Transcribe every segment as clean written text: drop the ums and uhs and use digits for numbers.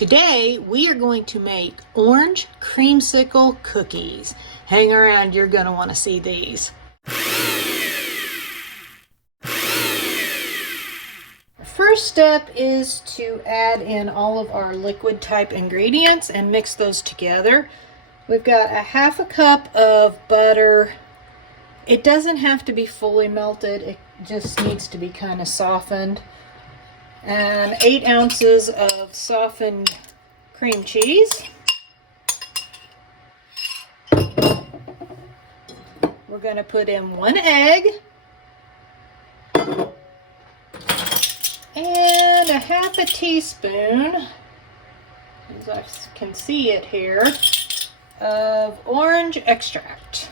Today we are going to make orange creamsicle cookies. Hang around, you're going to want to see these. First step is to add in all of our liquid type ingredients and mix those together. We've got a half a cup of butter. It doesn't have to be fully melted, it just needs to be kind of softened. And 8 ounces of softened cream cheese. We're going to put in 1 egg and a half a teaspoon, as I can see it here, of orange extract.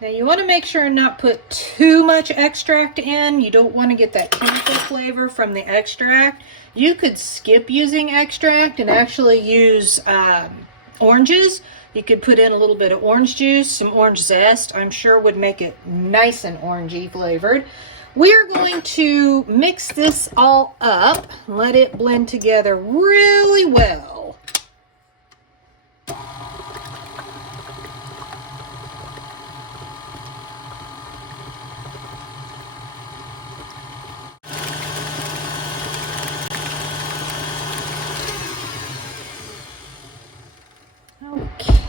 Now you want to make sure and not put too much extract in. You don't want to get that chemical flavor from the extract. You could skip using extract and actually use oranges. You could put in a little bit of orange juice, some orange zest. I'm sure would make it nice and orangey flavored. We're going to mix this all up, let it blend together really well.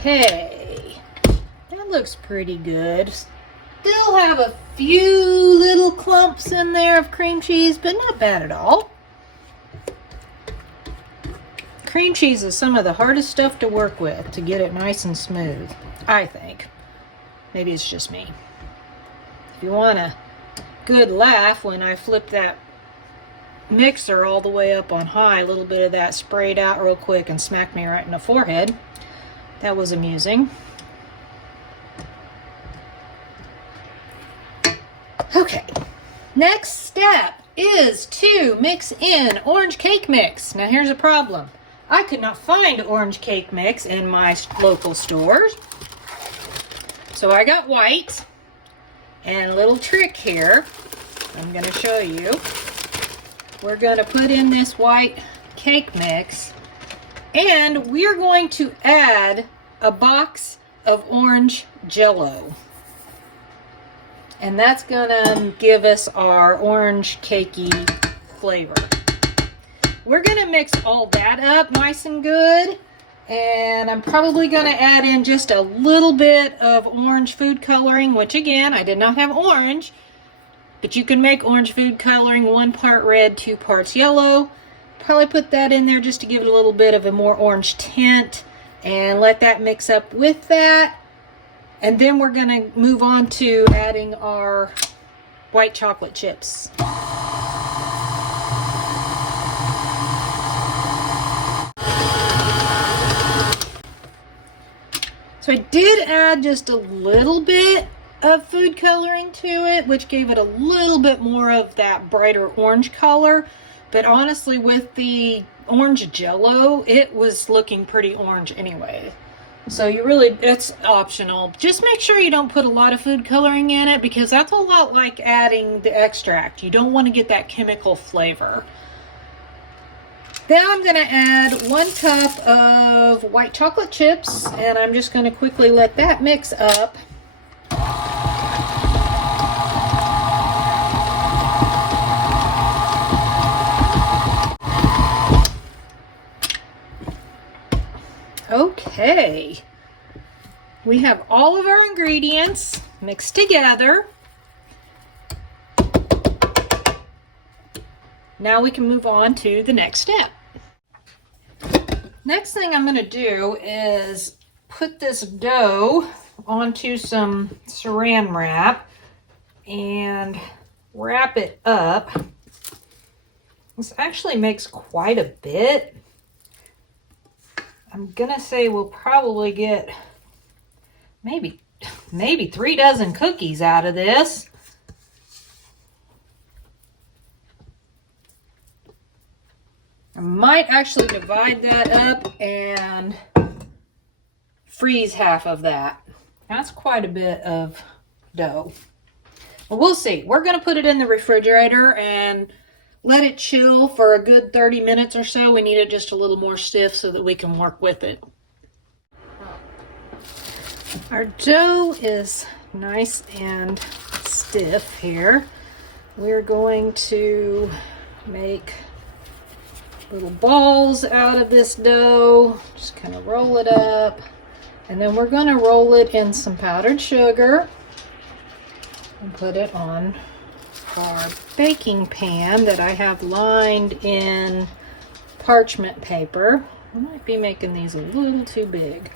Okay, that looks pretty good. Still have a few little clumps in there of cream cheese, but not bad at all. Cream cheese is some of the hardest stuff to work with to get it nice and smooth, I think. Maybe it's just me. If you want a good laugh, when I flip that mixer all the way up on high, a little bit of that sprayed out real quick and smacked me right in the forehead. That was amusing. Okay, next step is to mix in orange cake mix. Now here's a problem. I could not find orange cake mix in my local stores. So I got white, and a little trick here I'm going to show you. We're going to put in this white cake mix, and we are going to add a box of orange Jell-O. And that's going to give us our orange cakey flavor. We're going to mix all that up nice and good. And I'm probably going to add in just a little bit of orange food coloring, which again, I did not have orange. But you can make orange food coloring 1 part red, 2 parts yellow. Probably put that in there just to give it a little bit of a more orange tint. And let that mix up with that. And then we're going to move on to adding our white chocolate chips. So I did add just a little bit of food coloring to it, which gave it a little bit more of that brighter orange color. But honestly, with the orange Jell-O, it was looking pretty orange anyway. So it's optional. Just make sure you don't put a lot of food coloring in it, because that's a lot like adding the extract. You don't want to get that chemical flavor. Then I'm going to add 1 cup of white chocolate chips, and I'm just going to quickly let that mix up. Okay, we have all of our ingredients mixed together. Now we can move on to the next step. Next thing I'm going to do is put this dough onto some saran wrap and wrap it up. This actually makes quite a bit. I'm gonna say we'll probably get maybe 3 dozen cookies out of this. I might actually divide that up and freeze half of that. That's quite a bit of dough. Well, we'll see. We're going to put it in the refrigerator and let it chill for a good 30 minutes or so. We need it just a little more stiff so that we can work with it. Our dough is nice and stiff here. We're going to make little balls out of this dough. Just kind of roll it up. And then we're going to roll it in some powdered sugar and put it on our baking pan that I have lined in parchment paper. I might be making these a little too big.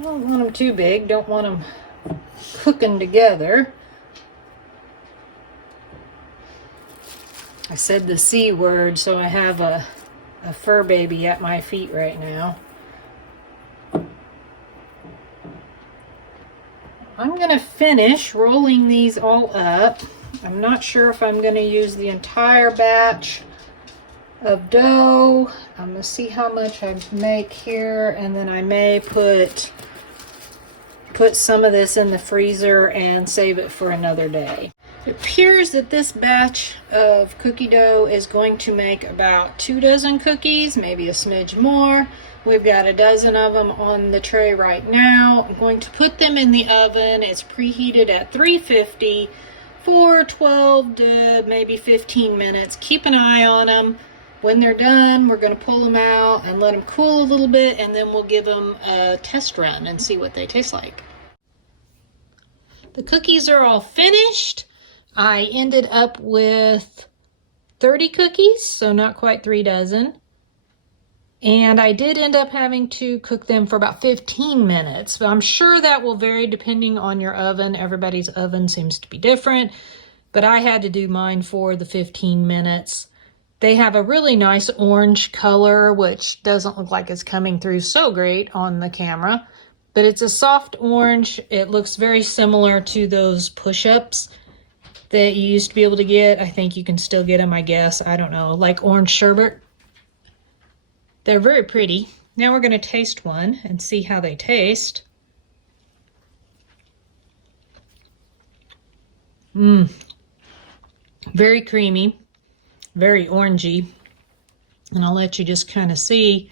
Don't want them too big, don't want them cooking together. I said the C word, so I have a fur baby at my feet right now. I'm going to finish rolling these all up. I'm not sure if I'm going to use the entire batch of dough. I'm going to see how much I make here, and then I may put some of this in the freezer and save it for another day. It appears that this batch of cookie dough is going to make about 2 dozen cookies, maybe a smidge more. We've got a dozen of them on the tray right now. I'm going to put them in the oven. It's preheated at 350 for 12 to maybe 15 minutes. Keep an eye on them. When they're done, we're going to pull them out and let them cool a little bit, and then we'll give them a test run and see what they taste like. The cookies are all finished. I ended up with 30 cookies, so not quite 3 dozen. And I did end up having to cook them for about 15 minutes, but I'm sure that will vary depending on your oven. Everybody's oven seems to be different, but I had to do mine for the 15 minutes. They have a really nice orange color, which doesn't look like it's coming through so great on the camera, but it's a soft orange. It looks very similar to those push-ups that you used to be able to get. I think you can still get them, I guess. I don't know, like orange sherbet. They're very pretty. Now we're going to taste one and see how they taste. Very creamy, very orangey. And I'll let you just kind of see.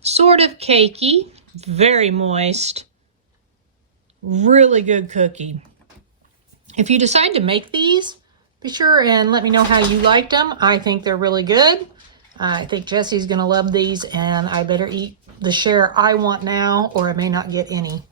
Sort of cakey, very moist. Really good cookie. If you decide to make these, be sure and let me know how you liked them. I think they're really good. I think Jessie's going to love these, and I better eat the share I want now, or I may not get any.